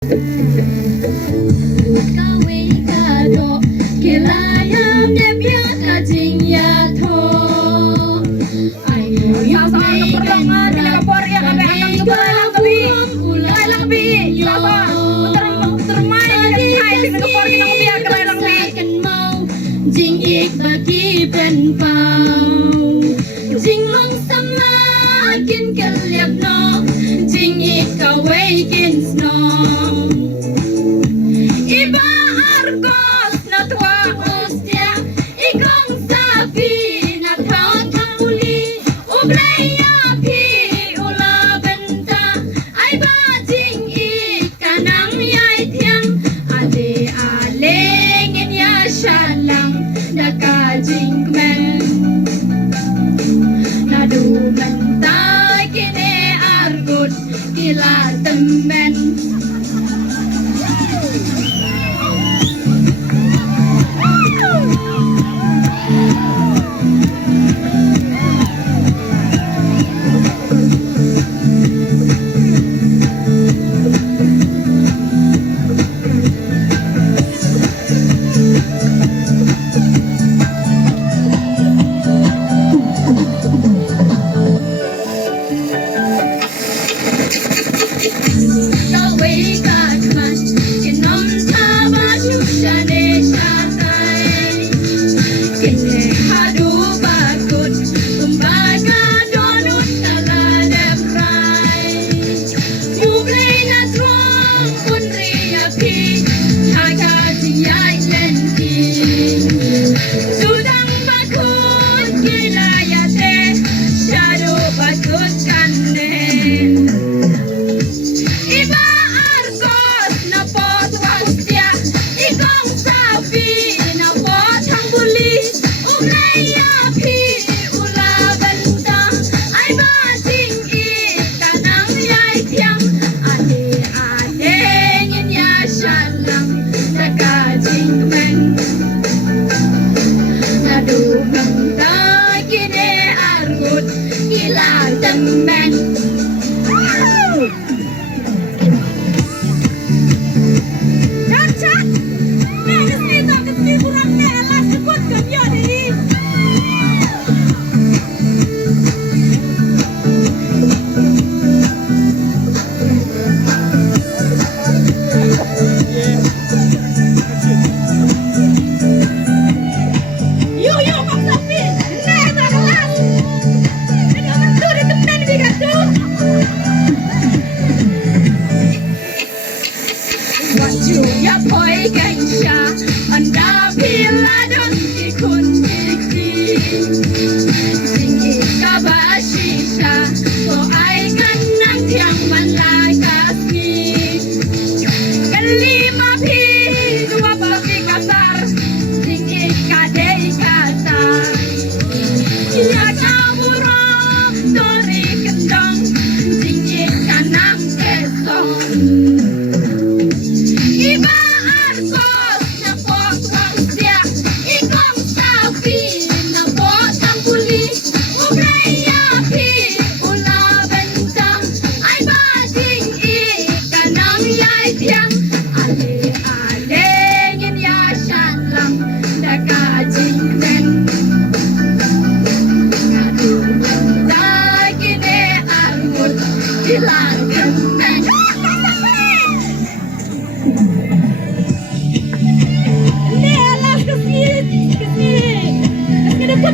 Kawe kilayam dia biasa jingya tho. Ayo Sa perlongan pinakapor ya kami anak kebalang kami kebalang kami laba termain kan hai pinakapor kita kami kebalang kami jing ik bagi pen pau jing long sama kin kaliap no jing ik kawe kin snow iba argos na tua ustia ikong sabi na thao thanguli ublaya phi ula benta ai ba jing ik kanang yai thiang ade ale ngin ya shalang da ka jing men na du benta kine argut kila temben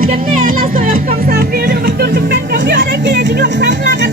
Kene lah saya kang sapi dengan betul kemen kami ada kaya jeng sam lah